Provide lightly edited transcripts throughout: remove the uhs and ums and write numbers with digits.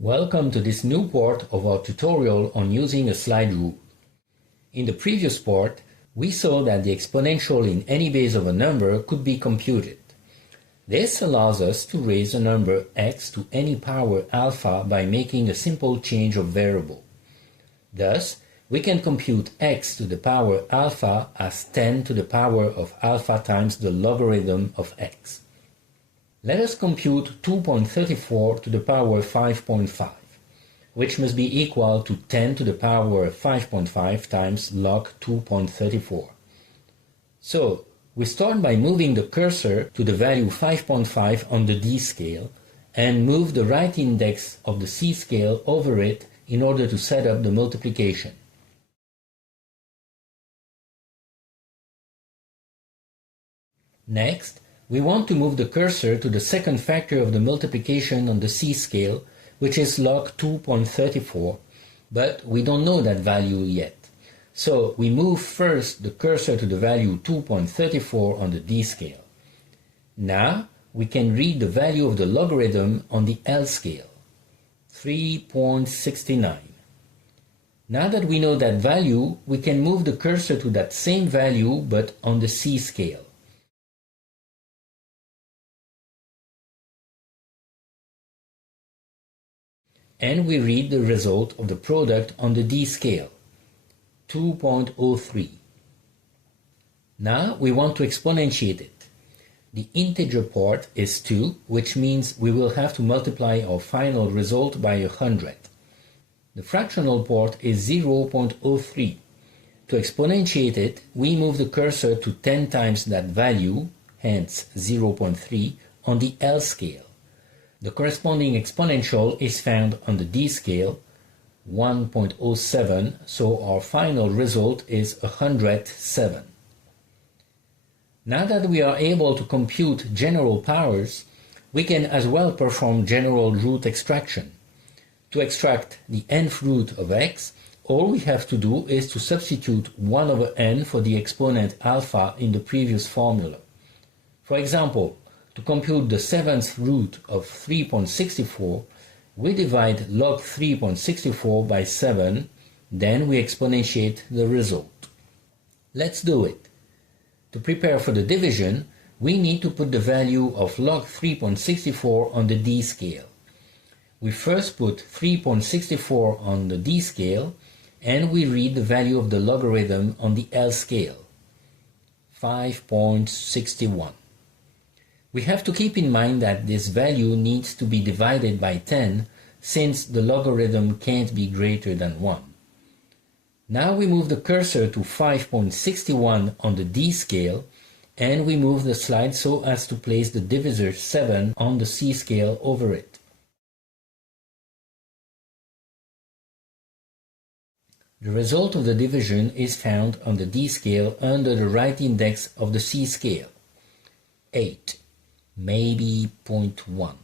Welcome to this new part of our tutorial on using a slide rule. In the previous part, we saw that the exponential in any base of a number could be computed. This allows us to raise the number x to any power alpha by making a simple change of variable. Thus, we can compute x to the power alpha as 10 to the power of alpha times the logarithm of x. Let us compute 2.34 to the power 5.5, which must be equal to 10 to the power 5.5 times log 2.34. So, we start by moving the cursor to the value 5.5 on the D scale and move the right index of the C scale over it in order to set up the multiplication. Next, we want to move the cursor to the second factor of the multiplication on the C scale, which is log 2.34, but we don't know that value yet. So we move first the cursor to the value 2.34 on the D scale. Now we can read the value of the logarithm on the L scale, 3.69. Now that we know that value, we can move the cursor to that same value but on the C scale. And we read the result of the product on the D scale, 2.03. Now we want to exponentiate it. The integer part is 2, which means we will have to multiply our final result by 100. The fractional part is 0.03. To exponentiate it, we move the cursor to 10 times that value, hence 0.3, on the L scale. The corresponding exponential is found on the D scale, 1.07, so our final result is 107. Now that we are able to compute general powers, we can as well perform general root extraction. To extract the nth root of x, all we have to do is to substitute 1 over n for the exponent alpha in the previous formula. For example, to compute the 7th root of 3.64, we divide log 3.64 by 7, then we exponentiate the result. Let's do it. To prepare for the division, we need to put the value of log 3.64 on the D scale. We first put 3.64 on the D scale, and we read the value of the logarithm on the L scale, 5.61. We have to keep in mind that this value needs to be divided by 10 since the logarithm can't be greater than 1. Now we move the cursor to 5.61 on the D scale and we move the slide so as to place the divisor 7 on the C scale over it. The result of the division is found on the D scale under the right index of the C scale, 8. Maybe 0.1.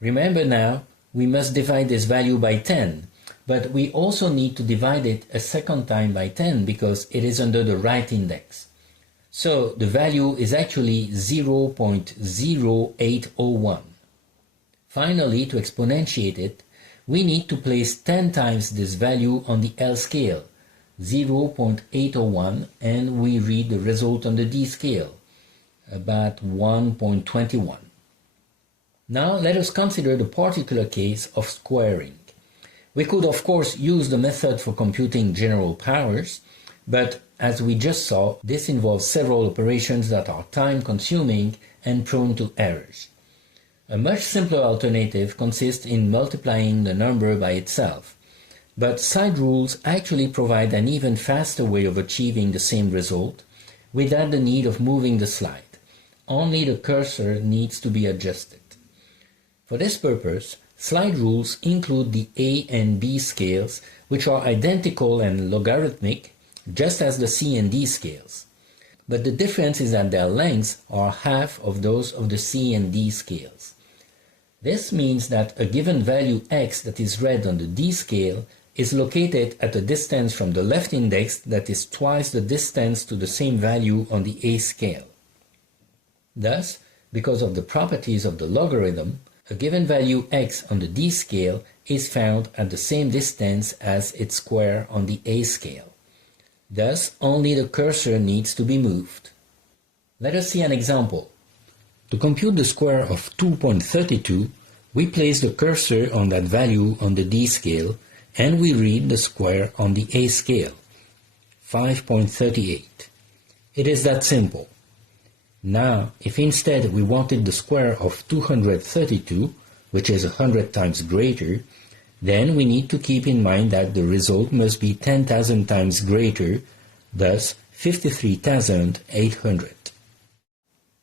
Remember now, we must divide this value by 10, but we also need to divide it a second time by 10 because it is under the right index. So the value is actually 0.0801. Finally, to exponentiate it, we need to place 10 times this value on the L scale, 0.801, and we read the result on the D scale, about 1.21. Now let us consider the particular case of squaring. We could of course use the method for computing general powers, but as we just saw, this involves several operations that are time-consuming and prone to errors. A much simpler alternative consists in multiplying the number by itself, but side rules actually provide an even faster way of achieving the same result without the need of moving the slide. Only the cursor needs to be adjusted. For this purpose, slide rules include the A and B scales, which are identical and logarithmic, just as the C and D scales. But the difference is that their lengths are half of those of the C and D scales. This means that a given value x that is read on the D scale is located at a distance from the left index that is twice the distance to the same value on the A scale. Thus, because of the properties of the logarithm, A given value x on the d scale is found at the same distance as its square on the a scale. Thus, only the cursor needs to be moved. Let us see an example. To compute the square of 2.32, we place the cursor on that value on the d scale and we read the square on the a scale, 5.38. It is that simple. Now, if instead we wanted the square of 232, which is 100 times greater, then we need to keep in mind that the result must be 10,000 times greater, thus 53,800.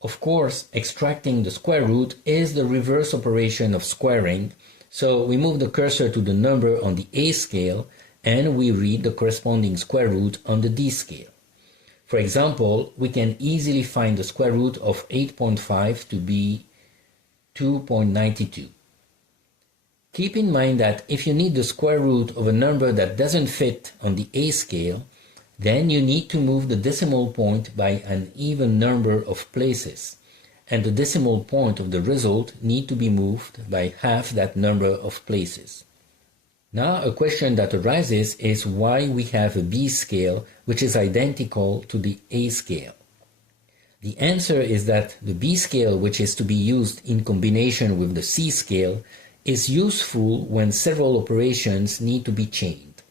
Of course, extracting the square root is the reverse operation of squaring, so we move the cursor to the number on the a scale and we read the corresponding square root on the d scale. For example, we can easily find the square root of 8.5 to be 2.92. Keep in mind that if you need the square root of a number that doesn't fit on the a scale, then you need to move the decimal point by an even number of places, and the decimal point of the result need to be moved by half that number of places. Now a question that arises is why we have a b scale which is identical to the a scale. The answer is that the b scale, which is to be used in combination with the c scale, is useful when several operations need to be chained.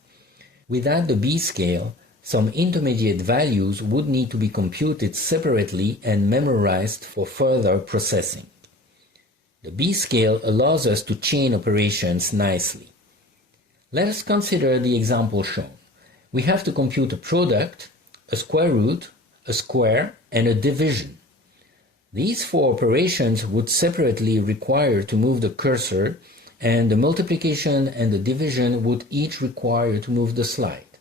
Without the b scale, some intermediate values would need to be computed separately and memorized for further processing. The b scale allows us to chain operations nicely. Let us consider the example shown. We have to compute a product, a square root, a square, and a division. These four operations would separately require to move the cursor, and the multiplication and the division would each require to move the slide.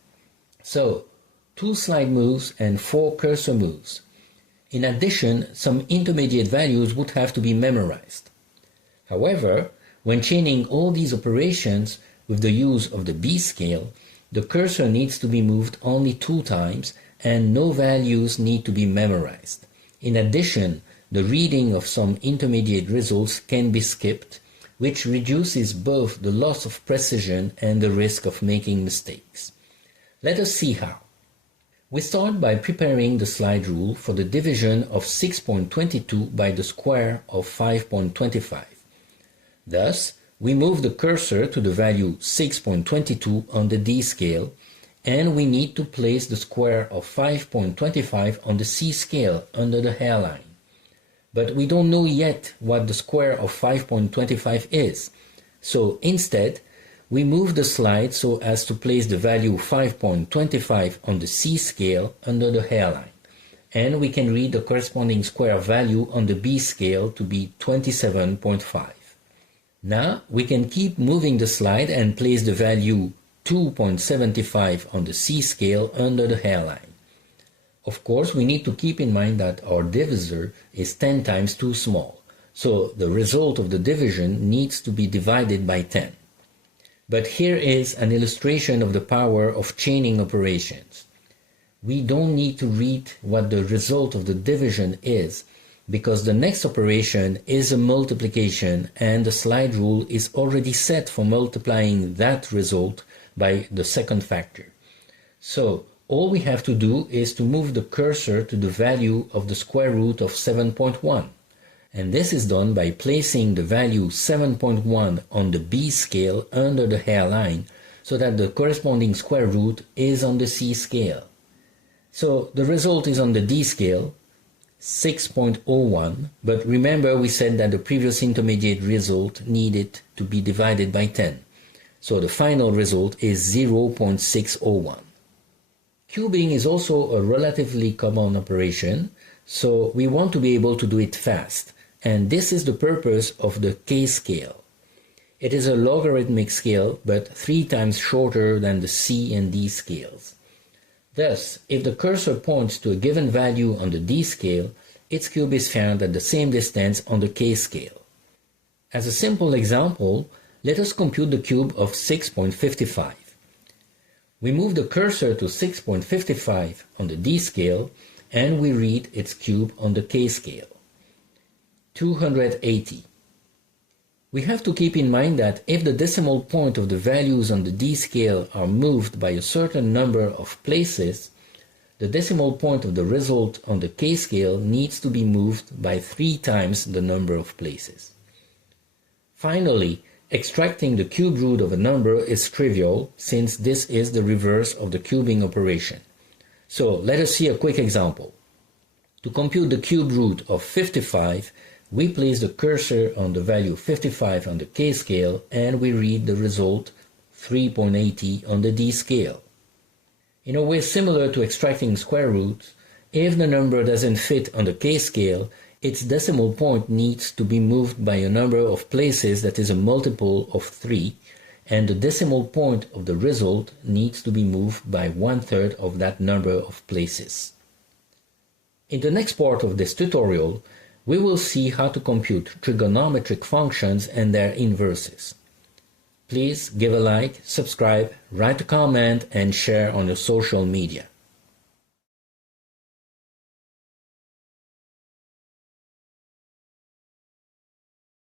So, 2 slide moves and 4 cursor moves. In addition, some intermediate values would have to be memorized. However, when chaining all these operations with the use of the b scale, the cursor needs to be moved only 2 times and no values need to be memorized. In addition, the reading of some intermediate results can be skipped, which reduces both the loss of precision and the risk of making mistakes. Let us see how. We start by preparing the slide rule for the division of 6.22 by the square of 5.25. Thus, we move the cursor to the value 6.22 on the d scale, and we need to place the square of 5.25 on the c scale under the hairline. But we don't know yet what the square of 5.25 is, so instead, we move the slide so as to place the value 5.25 on the c scale under the hairline, and we can read the corresponding square value on the b scale to be 27.5. Now we can keep moving the slide and place the value 2.75 on the c scale under the hairline. Of course, we need to keep in mind that our divisor is 10 times too small, so the result of the division needs to be divided by 10. But here is an illustration of the power of chaining operations. We don't need to read what the result of the division is, because the next operation is a multiplication and the slide rule is already set for multiplying that result by the second factor. So all we have to do is to move the cursor to the value of the square root of 7.1. And this is done by placing the value 7.1 on the b scale under the hairline so that the corresponding square root is on the c scale. So the result is on the d scale, 6.01, but remember we said that the previous intermediate result needed to be divided by 10. So the final result is 0.601. Cubing is also a relatively common operation, so we want to be able to do it fast, and this is the purpose of the k scale. It is a logarithmic scale, but 3 times shorter than the c and d scales. Thus, if the cursor points to a given value on the d scale, its cube is found at the same distance on the k scale. As a simple example, let us compute the cube of 6.55. We move the cursor to 6.55 on the d scale, and we read its cube on the k scale, 280. We have to keep in mind that if the decimal point of the values on the d-scale are moved by a certain number of places, the decimal point of the result on the k-scale needs to be moved by 3 times the number of places. Finally, extracting the cube root of a number is trivial, since this is the reverse of the cubing operation. So let us see a quick example. To compute the cube root of 55, we place the cursor on the value 55 on the k-scale and we read the result 3.80 on the d-scale. In a way similar to extracting square roots, if the number doesn't fit on the k-scale, its decimal point needs to be moved by a number of places that is a multiple of 3, and the decimal point of the result needs to be moved by 1/3 of that number of places. In the next part of this tutorial, we will see how to compute trigonometric functions and their inverses. Please give a like, subscribe, write a comment, and share on your social media.